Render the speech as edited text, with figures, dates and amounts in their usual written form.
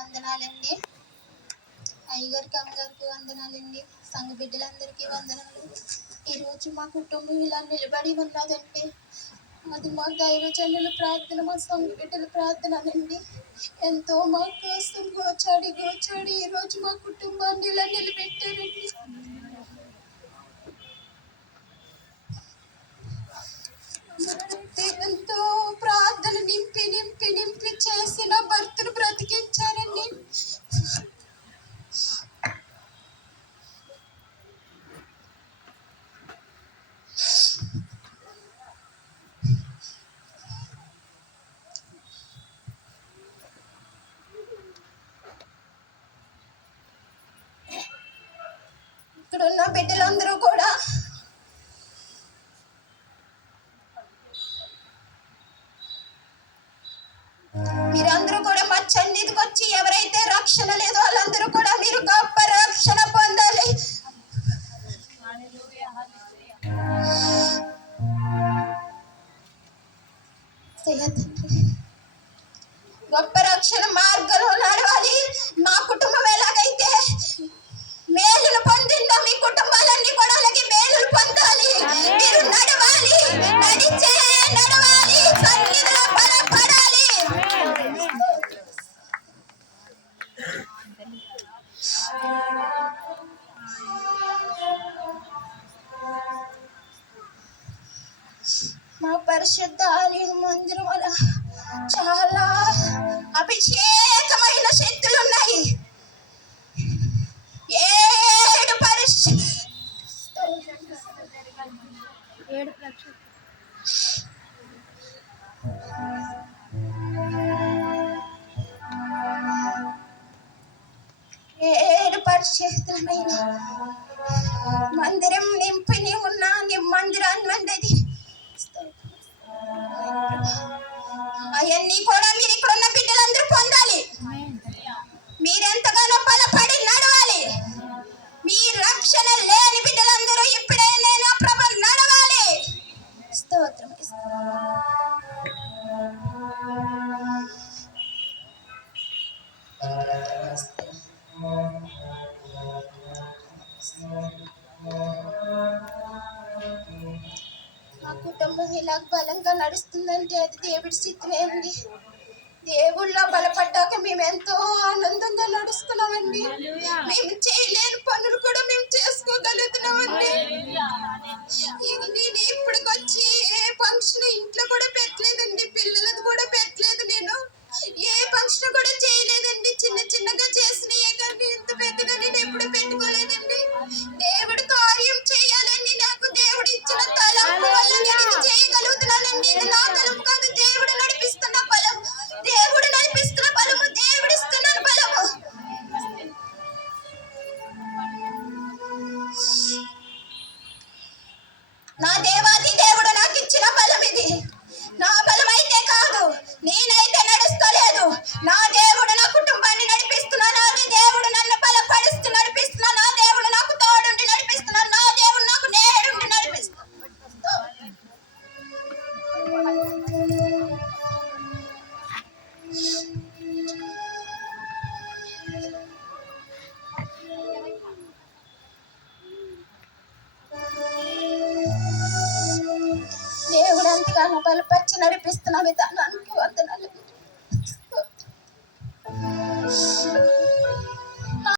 వందనాలండి. అయ్యగారికి అమ్మగారికి వందనాలండి. సంఘ బిడ్డలందరికీ వందనాలు. ఈరోజు మా కుటుంబం ఇలా నిలబడి ఉన్నదండి. అది మా దైవజనుల ప్రార్థన, మా సంఘ బిడ్డల ప్రార్థననండి. ఎంతో మా కోసం గోచాడి ఈరోజు మా కుటుంబాన్ని ఇలా నిలబెట్టారండి. ఎంతో ప్రార్థన నింపి నింపి నింపి చేసిన భర్తను బ్రతికించారండి. ఇక్కడున్న బిడ్డలందరూ కూడా మీరందరూ కూడా మా సన్నిధికి వచ్చి ఎవరైతే రక్షణ లేదో వాళ్ళందరూ కూడా మీరు గొప్ప రక్షణ పొందాలి. గొప్ప రక్షణ మార్గంలో నడవాలి. మా కుటుంబం ఎలాగైతే మేలును పొందిందో మీ కుటుంబాలన్నీ కూడా అలాగే మేలును పొందాలి. మీరు నడవాలి, నడవాలి, సన్నిధిలో బలపడాలి. మా పరిశుద్ధ ఆలయ మందిరం వల్ల చాలా అభిషేకమైన శక్తులు ఉన్నాయి. 7 పరిశుద్ధమైన మందిరం నింపిని ఉన్న నీ మందిరాన్ని అందది అవన్నీ కూడా మీరు ఇక్కడ ఉన్న బిడ్డలందరూ పొందాలి. మీరెంతగానో బలపడి నడవాలి. మీ రక్షణ లేని బిడ్డలందరూ ఇప్పుడే నేను ప్రభు నడవాలి. స్తోత్రం. మా కుటుంబం ఇలా బలంగా నడుస్తుందంటే అది దేవుడి స్థితినే అండి. దేవుళ్ళో బలపడ్డాక మేము ఎంతో ఆనందంగా నడుస్తున్నామండి. మేము చేయలేని పనులు కూడా మేము చేసుకోగలుగుతున్నామండి. నేను ఇప్పటికొచ్చి ఏ ఫంక్షన్ ఇంట్లో కూడా పెట్టలేదండి. పిల్లలది కూడా పెట్టలేదు. నేను ఏ ఫంక్షన్ కూడా చేయలేదండి. చిన్న చిన్నగా చేసినయే కానీ ఇంత పెద్దగా నేను ఎప్పుడు పెట్టుకోలేదండి. దేవుడు కార్యం చేయాలని నాకు దేవుడు ఇచ్చిన తలంపు వల్ల నేను ఇది చేయగలుగుతున్నానండి. ఇది నా తలంపు కాదు, దేవుడు నడిపిస్తున్న బలం. దేవుడు నడిపిస్తున్న బలము, దేవుడు ఇస్తున్న బలము. నా దేవాది దేవుడు నాకు ఇచ్చిన బలం ఇది. నా బలం అయితే కాదు, నేనైతే నడుస్తలేదు. నా దేవుడు నా కుటుంబాన్ని నడిపిస్తున్నాను. నా దేవుడు నన్ను బలపరుస్తూ నడిపిస్తున్నాను. నా దేవుడు నాకు తోడుండి నడిపిస్తున్నాను. నా దేవుడు నాకు నేడుండి నడిపిస్తున్నాను. దేవుడు ఎంతగానో బలపరిచి నడిపిస్తున్న విధానానికి వందనాలు.